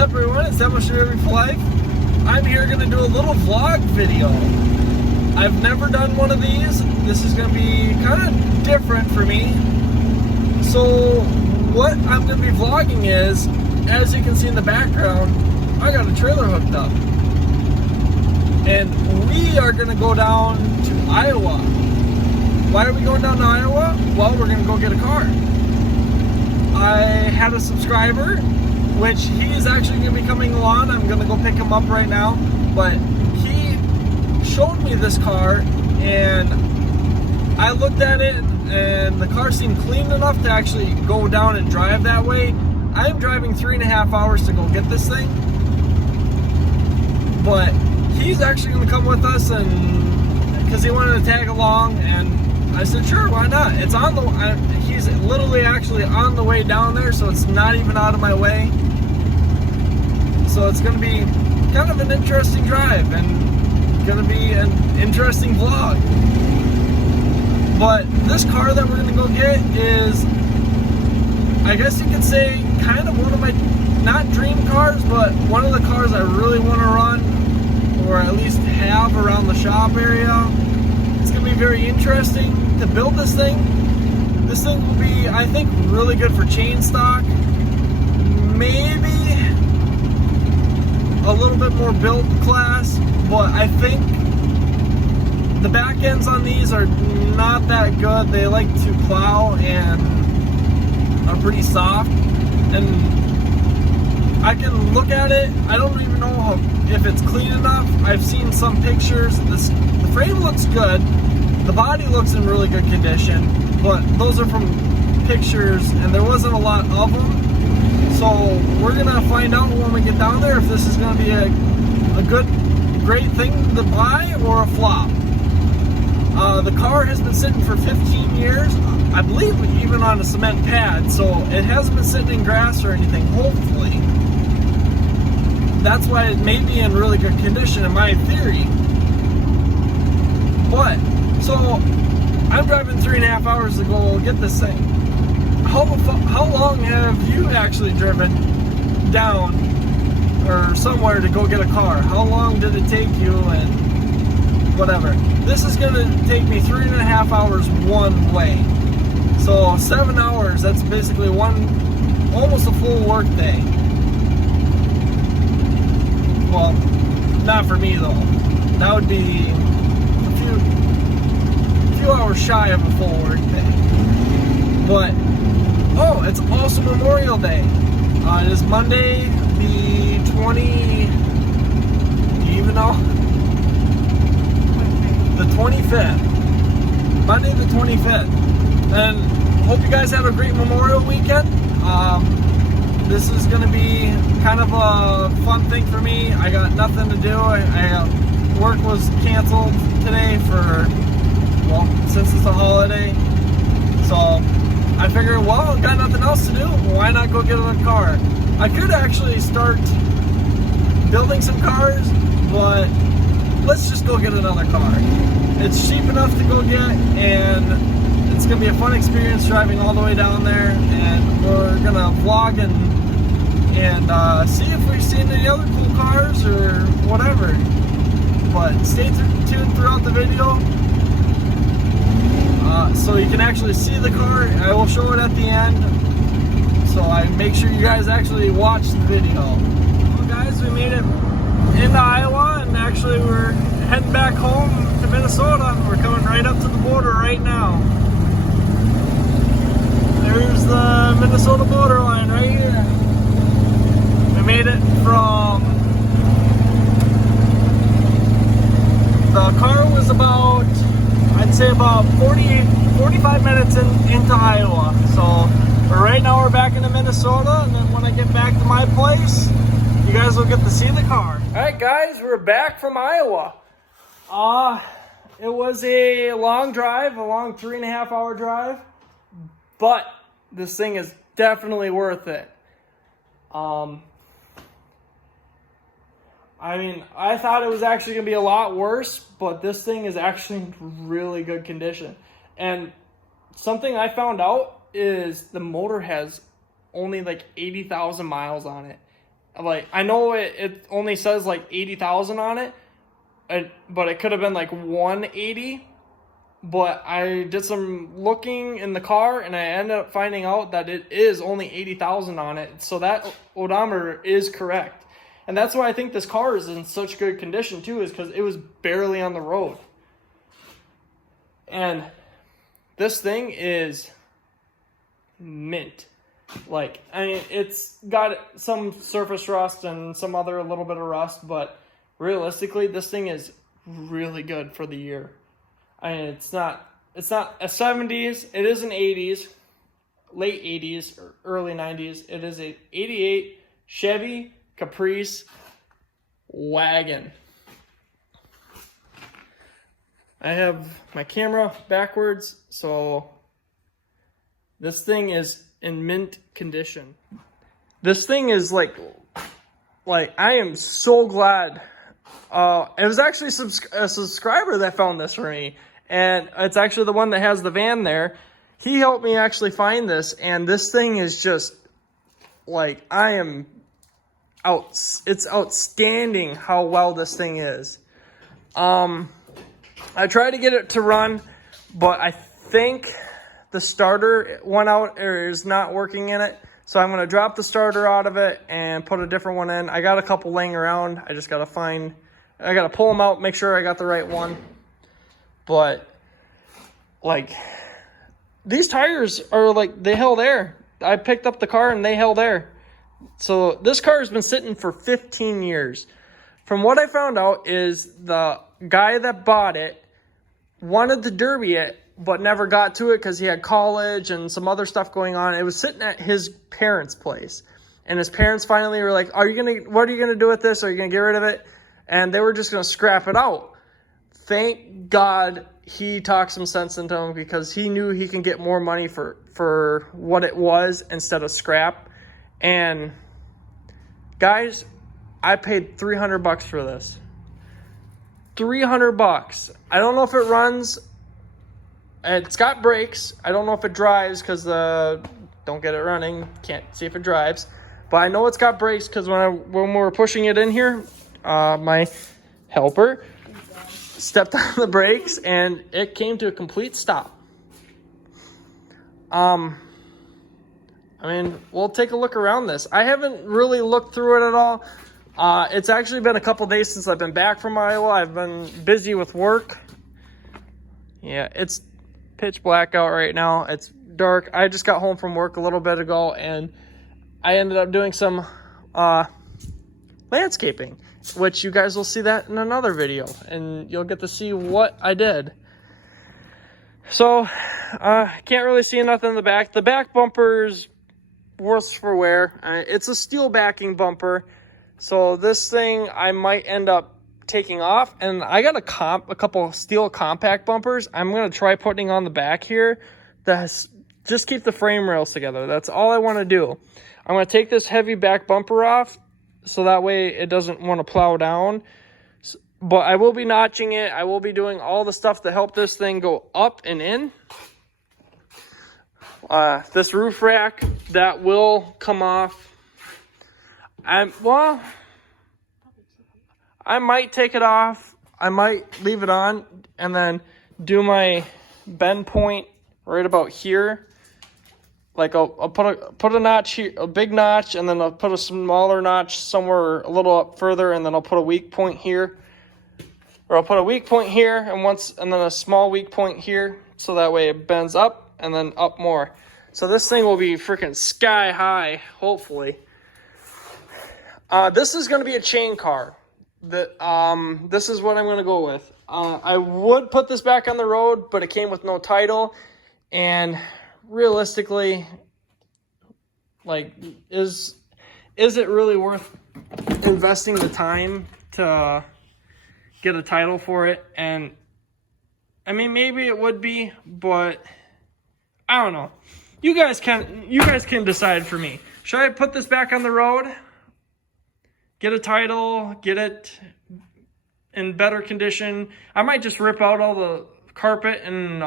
up, everyone? It's Demo Chevy for Life. I'm here going to do a little vlog video. I've never done one of these. This is going to be kind of different for me. So what I'm going to be vlogging is, as you can see in the background, I got a trailer hooked up. And we are going to go down to Iowa. Why are we going down to Iowa? Well, we're going to go get a car. I had a subscriber, which he is actually going to be coming along. I'm going to go pick him up right now. But he showed me this car, and I looked at it, and the car seemed clean enough to actually go down and drive that way. I'm driving 3.5 hours to go get this thing. But he's actually going to come with us, and because he wanted to tag along, and I said, sure, why not? It's on the, he's literally actually on the way down there, so it's not even out of my way. So it's going to be kind of an interesting drive and going to be an interesting vlog. But this car that we're going to go get is, I guess you could say, kind of one of my, not dream cars, but one of the cars I really want to run, or at least have around the shop area. It's going to be very interesting to build this thing. This thing will be, I think, really good for chain stock. Maybe a little bit more build class, but I think the back ends on these are not that good. They like to plow and are pretty soft. And I can look at it. I don't even know if it's clean enough. I've seen some pictures. The frame looks good. The body looks in really good condition, but those are from pictures, and there wasn't a lot of them. So we're gonna find out when we get down there if this is gonna be a great thing to buy or a flop. The car has been sitting for 15 years, I believe, even on a cement pad, so it hasn't been sitting in grass or anything, hopefully. That's why it may be in really good condition in my theory. But, so, I'm driving 3.5 hours to go get this thing. How long have you actually driven down or somewhere to go get a car? How long did it take you and whatever? This is going to take me 3.5 hours one way. So 7 hours, that's basically almost a full work day. Well, not for me though. That would be a few hours shy of a full work day. But, oh, it's also Memorial Day. It is Monday the 25th. Monday the 25th. And hope you guys have a great Memorial weekend. This is going to be kind of a fun thing for me. I got nothing to do. Work was canceled today since it's a holiday. So I figured, well, I've got nothing else to do. Why not go get a car? I could actually start building some cars, but let's just go get another car. It's cheap enough to go get, and it's going to be a fun experience driving all the way down there, and we're going to vlog and see if we've seen any other cool cars or whatever. But stay tuned throughout the video so you can actually see the car. I will show it at the end, so I make sure you guys actually watch the video. Well guys, we made it into Iowa, and actually we're heading back home to Minnesota. We're coming right up to the border right now. There's the Minnesota borderline right here. We made it from, the car was about, I'd say about 45 minutes into Iowa. So right now we're back into Minnesota, and then when I get back to my place, you guys will get to see the car. Alright guys, we're back from Iowa. It was a long drive, a long 3.5 hour drive, but this thing is definitely worth it. I mean, I thought it was actually going to be a lot worse, but this thing is actually in really good condition. And something I found out is the motor has only like 80,000 miles on it. Like, I know it only says like 80,000 on it, but it could have been like 180. But I did some looking in the car, and I ended up finding out that it is only 80,000 on it. So that odometer is correct. And that's why I think this car is in such good condition too, is because it was barely on the road. And this thing is mint. Like, I mean, it's got some surface rust and some other little bit of rust, but realistically, this thing is really good for the year. I mean, it's not a 70s, it is an 80s, late 80s or early 90s. It is a 88 Chevy Caprice wagon. I have my camera backwards, so this thing is in mint condition. This thing is like I am so glad. It was actually a subscriber that found this for me, and it's actually the one that has the van there. He helped me actually find this, and this thing is just like, I am out. It's outstanding how well this thing is. I tried to get it to run, but I think the starter went out or is not working in it. So I'm going to drop the starter out of it and put a different one in. I got a couple laying around. I just got to pull them out, make sure I got the right one. But like, these tires are like, they held air. I picked up the car and they held air. So this car has been sitting for 15 years. From what I found out is the guy that bought it wanted to derby it, but never got to it because he had college and some other stuff going on. It was sitting at his parents' place, and his parents finally were like, what are you gonna do with this? Are you gonna get rid of it? And they were just gonna scrap it out. Thank God he talked some sense into him, because he knew he can get more money for what it was instead of scrap. And guys, I paid $300 for this. $300. I don't know if it runs. It's got brakes. I don't know if it drives because don't get it running. Can't see if it drives. But I know it's got brakes because when we were pushing it in here, my helper stepped on the brakes and it came to a complete stop. I mean, we'll take a look around this. I haven't really looked through it at all. It's actually been a couple days since I've been back from Iowa. I've been busy with work. Yeah, it's pitch black out right now. It's dark. I just got home from work a little bit ago, and I ended up doing some landscaping, which you guys will see that in another video, and you'll get to see what I did. So, can't really see nothing in the back. The back bumper's worse for wear. It's a steel backing bumper. So this thing I might end up taking off, and I got a couple steel compact bumpers I'm going to try putting on the back here to just keep the frame rails together. That's all I want to do. I'm going to take this heavy back bumper off so that way it doesn't want to plow down. But I will be notching it. I will be doing all the stuff to help this thing go up and in. This roof rack, that will come off. I might take it off. I might leave it on and then do my bend point right about here. Like I'll put a notch here, a big notch, and then I'll put a smaller notch somewhere a little up further, and then I'll put a weak point here. Or I'll put a weak point here and then a small weak point here, so that way it bends up and then up more. So this thing will be freaking sky high, hopefully. This is going to be a chain car. This is what I'm going to go with. I would put this back on the road, but it came with no title. And realistically, like, is it really worth investing the time to get a title for it? And I mean, maybe it would be, but I don't know. You guys can decide for me. Should I put this back on the road? Get a title, get it in better condition. I might just rip out all the carpet and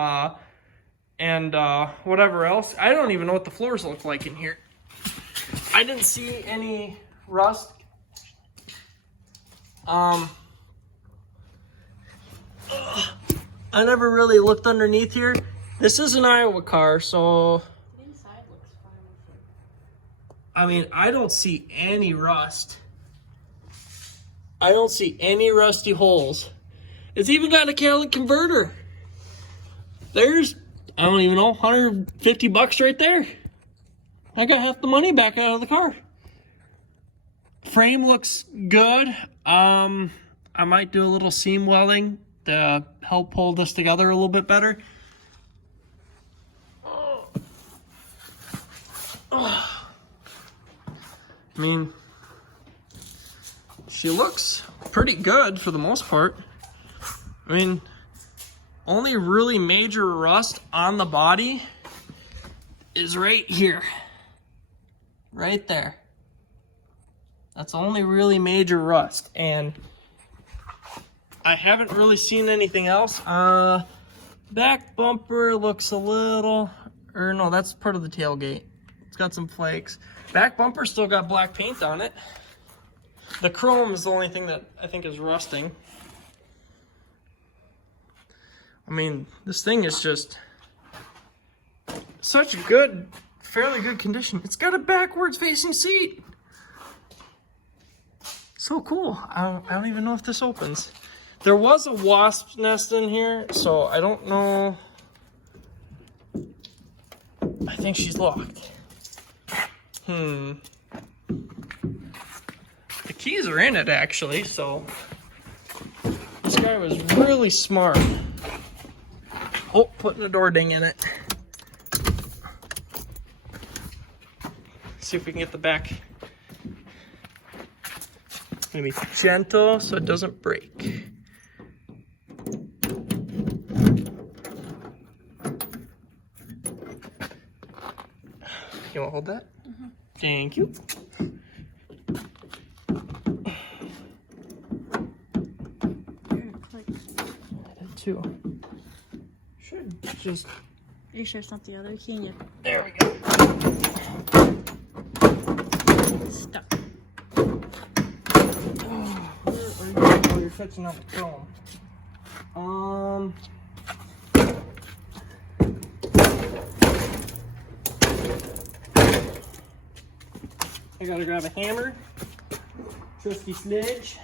whatever else. I don't even know what the floors look like in here. I didn't see any rust. I never really looked underneath here. This is an Iowa car, so The inside looks fine. I mean, I don't see any rust. I don't see any rusty holes. It's even got a catalytic converter. There's, I don't even know, $150 right there. I got half the money back out of the car. Frame looks good. I might do a little seam welding to help pull this together a little bit better. I mean, she looks pretty good for the most part. I mean, only really major rust on the body is right here. Right there. That's only really major rust. And I haven't really seen anything else. Back bumper looks a little, or no, that's part of the tailgate. It's got some flakes. Back bumper still got black paint on it. The chrome is the only thing that I think is rusting. I mean, this thing is just such good, fairly good condition. It's got a backwards facing seat. So cool. I don't even know if this opens. There was a wasp nest in here, so I don't know. I think she's locked. The keys are in it, actually, so this guy was really smart. Oh, putting a door ding in it. See if we can get the back maybe gentle so it doesn't break. You want to hold that? Mm-hmm. Thank you. I did too. Should just. Are you sure it's not the other key? Yeah. There we go. Stuck. Oh, you're touching on the chrome. I gotta grab a hammer, trusty snitch.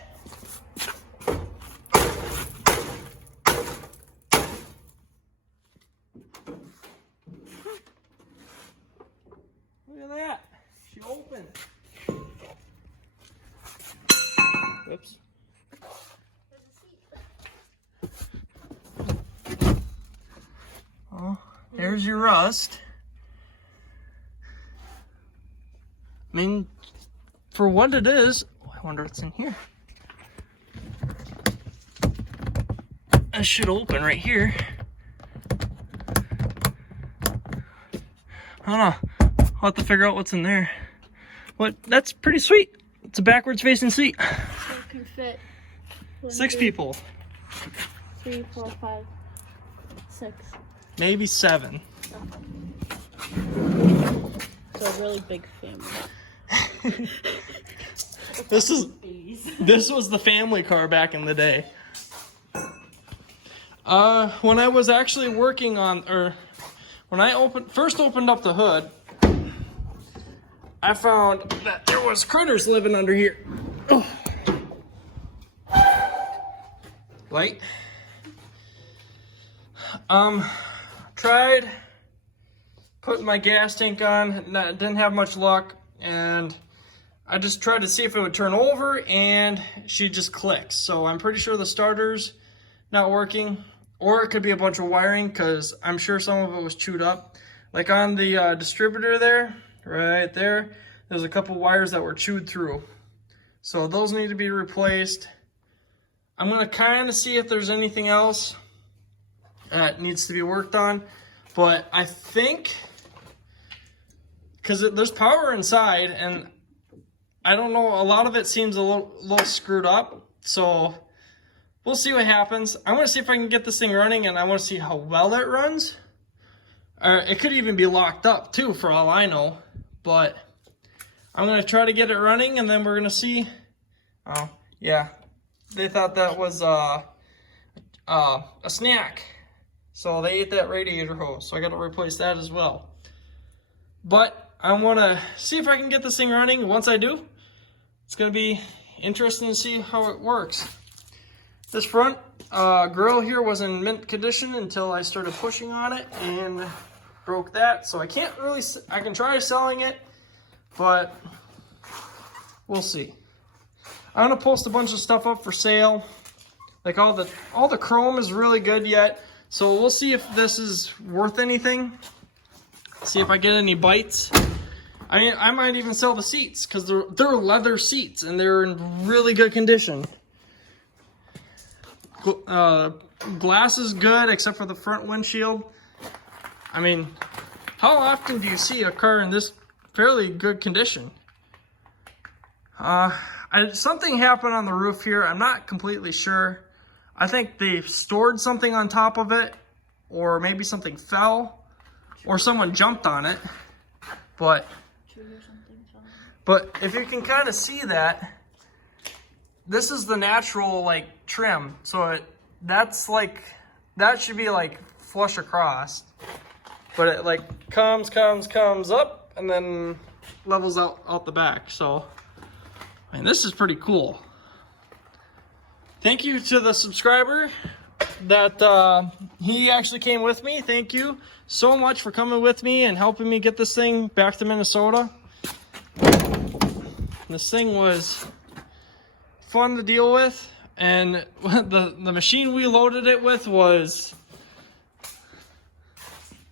Look at that, she opened. Whoops. Oh, there's your rust. I mean, for what it is, I wonder what's in here. That should open right here. I don't know. I'll have to figure out what's in there. What? That's pretty sweet. It's a backwards facing seat. So it can fit 6 people. 3, 4, 5, 6. Maybe 7. So a really big family. This was the family car back in the day. When I was actually working on, or when I first opened up the hood, I found that there was critters living under here. Oh. Light. Tried putting my gas tank on, didn't have much luck, and I just tried to see if it would turn over, and she just clicks. So I'm pretty sure the starter's not working, or it could be a bunch of wiring, because I'm sure some of it was chewed up. Like on the distributor there, right there, there's a couple wires that were chewed through. So those need to be replaced. I'm going to kind of see if there's anything else that needs to be worked on, but I think, because there's power inside, and I don't know, a lot of it seems a little screwed up, so we'll see what happens. I want to see if I can get this thing running, and I want to see how well it runs. It could even be locked up too, for all I know, but I'm going to try to get it running, and then we're going to see. Oh, yeah, they thought that was a snack. So they ate that radiator hose. So I got to replace that as well. But I want to see if I can get this thing running. Once I do, it's going to be interesting to see how it works. This front grill here was in mint condition until I started pushing on it and broke that. So I can't really, I can try selling it, but we'll see. I'm going to post a bunch of stuff up for sale. Like all the chrome is really good yet. So we'll see if this is worth anything. See if I get any bites. I mean, I might even sell the seats because they're leather seats and they're in really good condition. Glass is good except for the front windshield. I mean, how often do you see a car in this fairly good condition? Something happened on the roof here. I'm not completely sure. I think they stored something on top of it, or maybe something fell, or someone jumped on it. But if you can kind of see that, this is the natural like trim. So that should be like flush across. But it like comes up and then levels out the back. So I mean, this is pretty cool. Thank you to the subscriber that he actually came with me. Thank you so much for coming with me and helping me get this thing back to Minnesota. This thing was fun to deal with, and the machine we loaded it with was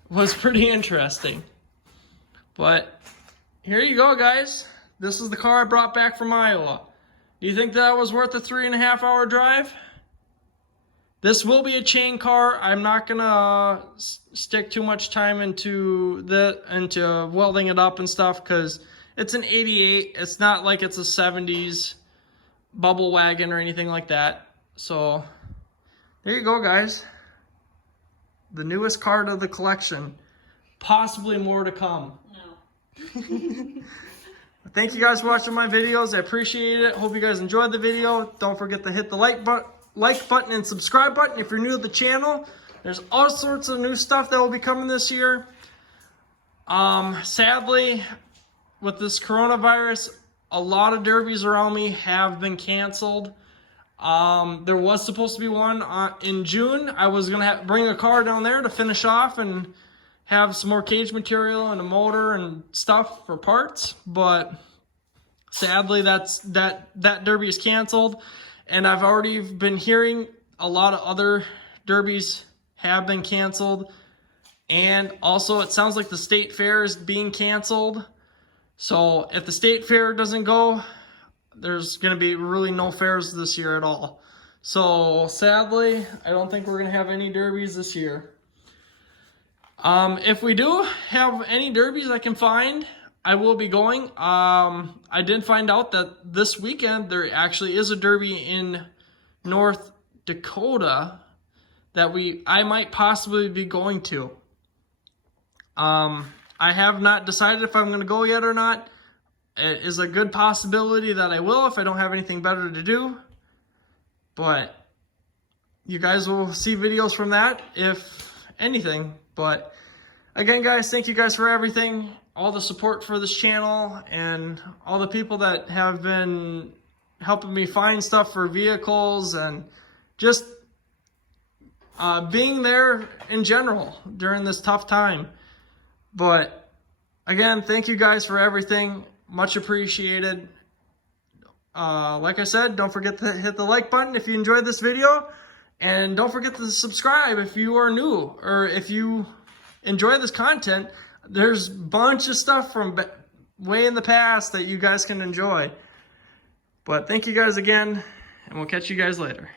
pretty interesting. But here you go, guys. This is the car I brought back from Iowa. Do you think that was worth a 3.5 hour drive? This will be a chain car. I'm not gonna stick too much time into welding it up and stuff because it's an 88. It's not like it's a 70s bubble wagon or anything like that. So there you go, guys. The newest car to the collection. Possibly more to come. No. Thank you guys for watching my videos. I appreciate it. Hope you guys enjoyed the video. Don't forget to hit the like button and subscribe button if you're new to the channel. There's all sorts of new stuff that will be coming this year. Sadly, with this coronavirus, a lot of derbies around me have been canceled. There was supposed to be one in June. I was going to bring a car down there to finish off and have some more cage material and a motor and stuff for parts, but sadly that derby is canceled. And I've already been hearing a lot of other derbies have been canceled, and also it sounds like the state fair is being canceled. So if the state fair doesn't go, there's going to be really no fairs this year at all. So sadly, I don't think we're going to have any derbies this year. If we do have any derbies I can find, I will be going. I did find out that this weekend there actually is a derby in North Dakota that I might possibly be going to. I have not decided if I'm going to go yet or not. It is a good possibility that I will if I don't have anything better to do. But you guys will see videos from that, if anything. But again, guys, thank you guys for everything. All the support for this channel and all the people that have been helping me find stuff for vehicles and just being there in general during this tough time. But again, thank you guys for everything. Much appreciated. Like I said, don't forget to hit the like button if you enjoyed this video. And don't forget to subscribe if you are new or if you enjoy this content. There's a bunch of stuff from way in the past that you guys can enjoy. But thank you guys again, and we'll catch you guys later.